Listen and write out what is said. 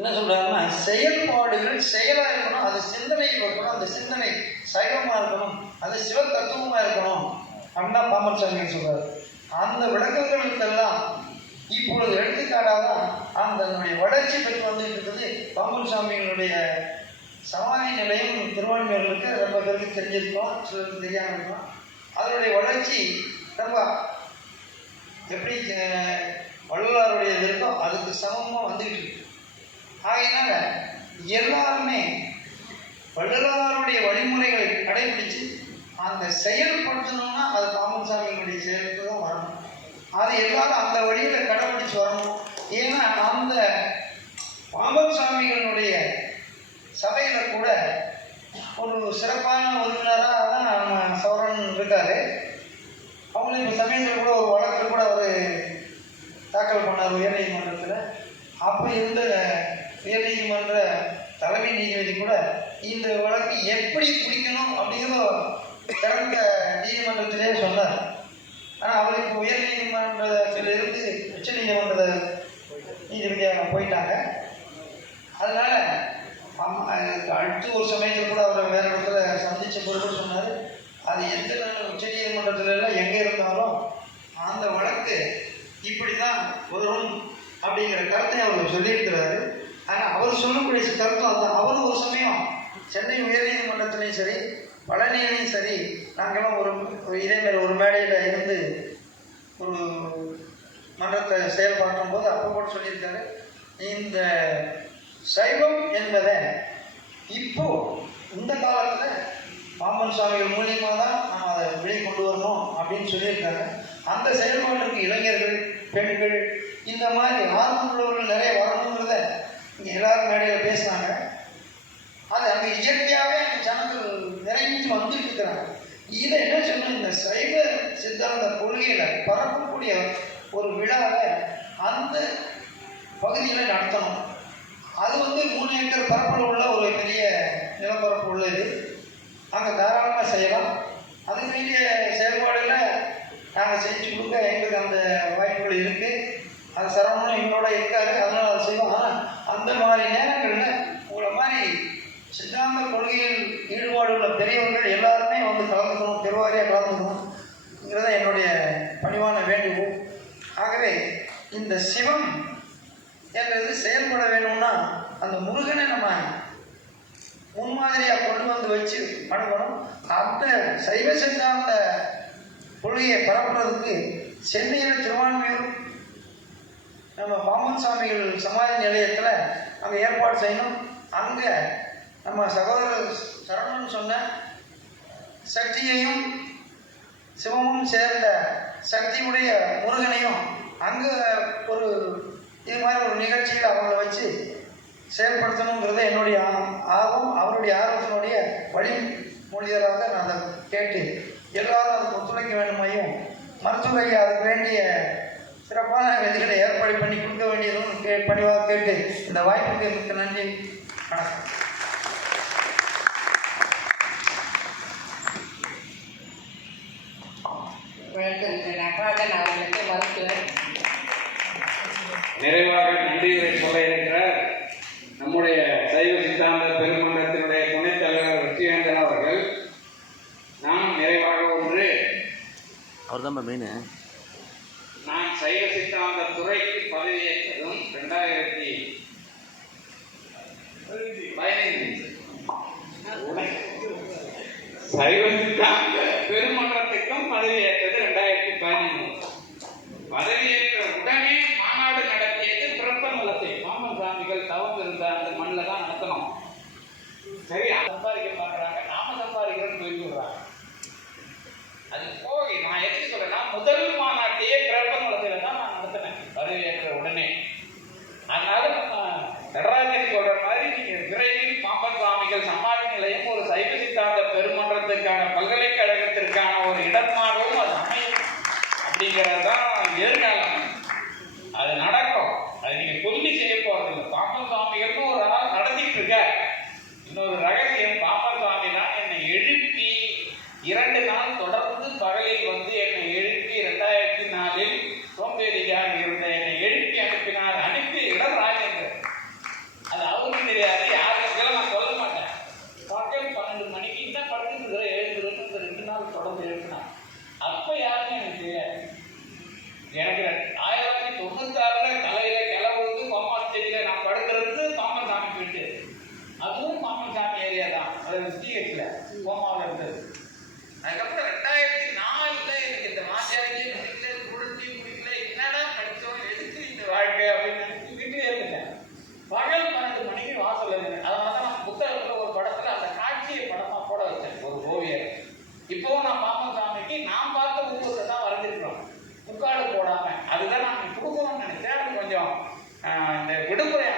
என்ன சொல்றாருன்னா, செயல்பாடுகள் செயலாக இருக்கணும், அது சிந்தனையில் இருக்கணும், அந்த சிந்தனை சைவமாக இருக்கணும், அது சிவ தத்துவமாக இருக்கணும் அப்படின்னா பாம்பன் சாமிகள் சொல்றாரு. அந்த விளக்கங்களுக்கெல்லாம் இப்பொழுது எடுத்துக்காட்டாக அதனுடைய வளர்ச்சி பெற்று வந்துட்டு இருக்குது. பாம்பன் சாமிகளுடைய சமாதி நிலையம் திருவான்மையூருக்கு ரொம்ப பேருக்கு தெரிஞ்சிருக்கோம், சிலருக்கு தெரியாமல் இருக்கும். அதனுடைய வளர்ச்சி ரொம்ப எப்படி வள்ளலாருடைய இருக்கோ அதுக்கு சமமாக வந்துக்கிட்டு இருக்கு. ஆகையினால எல்லாருமே வள்ளலாருடைய வழிமுறைகளை கடைபிடிச்சு அந்த செயல்படுத்தணும்னா அது பாம்பன் சாமிகளுடைய செயலுக்கு தான் வரணும். அது எல்லாரும் அந்த வழியில் கடைபிடிச்சு வரணும். ஏன்னா அந்த பாம்பன் சாமிகளுடைய சபையில் கூட ஒரு சிறப்பான உறுப்பினராக தான் நம்ம சௌரன் இருக்காரு. அவங்களும் இப்போ சமயத்தில் கூட ஒரு வழக்கு கூட அவர் தாக்கல் பண்ணார் உயர்நீதிமன்றத்தில். அப்போ இருந்த உயர்நீதிமன்ற தலைமை நீதிபதி கூட இந்த வழக்கு எப்படி பிடிக்கணும் அப்படிங்கிற கடந்த நீதிமன்றத்திலே சொன்னார். ஆனால் அவர் இப்போ உயர்நீதிமன்றத்திலிருந்து உச்ச நீதிமன்ற நீதிபதியாக போயிட்டாங்க. அதனால் அடுத்து ஒரு சமயத்தில் கூட அவரை வேறு இடத்துல சந்தித்த பொழுது சொன்னார், அது எந்த உச்ச நீதிமன்றத்திலெல்லாம் எங்கே இருந்தாலும் அந்த வழக்கு இப்படி தான் வரும் அப்படிங்கிற கருத்தை அவர் சொல்லியிருக்கிறாரு. ஆனால் அவர் சொல்லக்கூடிய கருத்தும் அதுதான். அவரும் ஒரு சமயம் சென்னை உயர்நீதிமன்றத்திலையும் சரி பழனியிலையும் சரி நாங்களாம் ஒரு இதேமாரி ஒரு மேடையில் இருந்து ஒரு மன்றத்தை செயல்பாற்றும் போது அப்போ கூட சொல்லியிருக்காரு, இந்த சைவம் என்பதை இப்போ இந்த காலத்தில் பாம்பன் சுவாமிகள் மூலியமாக தான் நம்ம அதை வெளியே கொண்டு வரணும் அப்படின்னு சொல்லியிருக்காங்க. அந்த செயல்பாட்டுக்கு இளைஞர்கள் பெண்கள் இந்த மாதிரி ஆர்வம் உள்ளவர்கள் நிறைய வரணுங்கிறத இங்கே எல்லாரும் மேடையில் பேசினாங்க. அது அங்கே இயற்கையாகவே அந்த ஜனங்கள் நிறைஞ்சு வந்துட்டு இருக்கிறாங்க. இதை என்ன சொன்ன இந்த சைவ சித்தாந்த கொள்கையில் பரப்பக்கூடிய ஒரு விழாவை அந்த பகுதியில் நடத்தணும். அது 3 ஏக்கர் பரப்பளவு உள்ள ஒரு பெரிய நிலப்பரப்பு உள்ளது. அங்கே தாராளமாக செய்யலாம். அதுக்கு வேண்டிய செயல்பாடுகளை நாங்கள் செஞ்சு கொடுக்க எங்களுக்கு அந்த வாய்ப்புகள் இருக்குது. அது சரவணம் எங்களோட இருக்காரு, அதனால் அதை செய்வோம். ஆனால் அந்த மாதிரி நேரங்களில் உங்களை மாதிரி சித்தாந்த கொள்கையில் ஈடுபாடு உள்ள பெரியவர்கள் எல்லாருமே கலந்துக்கணும், பெருவாரியாக கலந்துக்கணுங்கிறத என்னுடைய பணிவான வேண்டுகோள். ஆகவே இந்த சிவம் என்றது செயல்பட வேணும்னா அந்த முருகனை நம்ம முன்மாதிரியாக கொண்டு வச்சு அனுப்பணும். அந்த சைவ சித்தாந்த கொள்கையை பரப்புறதுக்கு சென்னையில் திருவான்மையூர் நம்ம பாம்பன் சாமிகள் சமாதி நிலையத்தில் அங்கே ஏற்பாடு செய்யணும். அங்கே நம்ம சகோதரர் சரவணன் சொன்ன சக்தியையும் சிவமும் சேர்ந்த சக்தியுடைய முருகனையும் அங்கே ஒரு இது மாதிரி ஒரு நிகழ்ச்சியில் அவங்கள வச்சு செயல்படுத்தணுங்கிறத என்னுடைய ஆர்வம். அவருடைய ஆர்வத்தினுடைய வழிமொழியராக நான் அதை கேட்டு எல்லாரும் அதுக்கு ஒத்துழைக்க வேண்டுமையும் மருத்துவரை அதுக்கு வேண்டிய சிறப்பான விதிகளை ஏற்பாடு பண்ணி கொடுக்க வேண்டியதும் பணிவாக கேட்டு இந்த வாய்ப்புக்கு மிக்க நன்றி. வணக்கம். நிறைவாக நன்றியுரை சொல்ல இருக்கிறார் நம்முடைய சைவ சித்தாந்த பெருமன்றத்தினுடைய துணைத் தலைவர் வெற்றிவேந்தன் அவர்கள். நான் நிறைவாக ஒன்று, அவர்தான் மெயின். நான் சைவ சித்தாந்த துறைக்கு பதவியேற்றதும் 2015. சைவ சித்தாந்த பெருமன்றத்துக்கும் பதவியேற்றது 2015. பதவியேற்ற உடனே மாநாடு நடத்தியது பிறப்பநலத்தை பாம்பன் சாமிகள் தவம் இருந்த அந்த மண்ணில் தான் நடத்தணும். சரி, சம்பாதிக்க பார்க்குறாங்க, நாம சம்பாதிக்கிறோன்னு சொல்லிவிடுறாங்க. அது போய் நான் எப்படி சொல்றேன்னா, முதல் மாநாட்டையே பிறப்பநலத்தில் தான் நான் நடத்தினேன் பதவியேற்ற உடனே. அதனால நம்ம நடராஜன் சொல்ற மாதிரி நீங்க விரைவில் பாம்பன் சுவாமிகள் சமாதி நிலையம் ஒரு சைவ சித்தாந்த பெருமன்றத்துக்கான பல்கலைக்கழகத்திற்கான ஒரு இடமாகவும் அது அமையும் அப்படிங்கிறது தான் எதிர்காலம். அது நடக்கும். அது நீங்க சொல்லி செய்ய போறதில்லை. பாம்பன் சுவாமிகள்னு ஒரு ஆள் நடத்திட்டு இருக்க. இன்னொரு ரகசியம், பாம்பன் சுவாமி தான் என்னை எழுப்பி 2 நாள் தொடர்ந்து பகலில் என்னை எழுப்பி 2004 சோம்பேறியாக இருந்த என்னை எழுப்பி அனுப்பினார். அனுப்பி இடம் ராஜேந்திரன். டிஹெச்ல கோமாவில் இருந்தது. அதுக்கப்புறம் 2004 எனக்கு இந்த மாத்தியாவையும் பிடிக்கல, குடுத்தையும் பிடிக்கல, என்னடா படித்தோம் எதுக்கு இந்த வாழ்க்கை அப்படின்னு நினைச்சு வீட்டிலே இருந்துட்டேன். பகல் 12 மணிக்கு வாசல் இருந்தேன். அதனால தான் நான் புத்தகத்தில் ஒரு படத்தில் அந்த காட்சியை படமாக போட வச்சேன், ஒரு ஓவியர். இப்போவும் நான் பாம்பன் சாமிக்கு நான் பார்த்த உருவத்தை தான் வரைஞ்சிருக்கிறோம், முக்காடு போடாமல். அதுதான் நான் கொடுக்கணும்னு நினைச்சேன். அது கொஞ்சம் இந்த விடுமுறை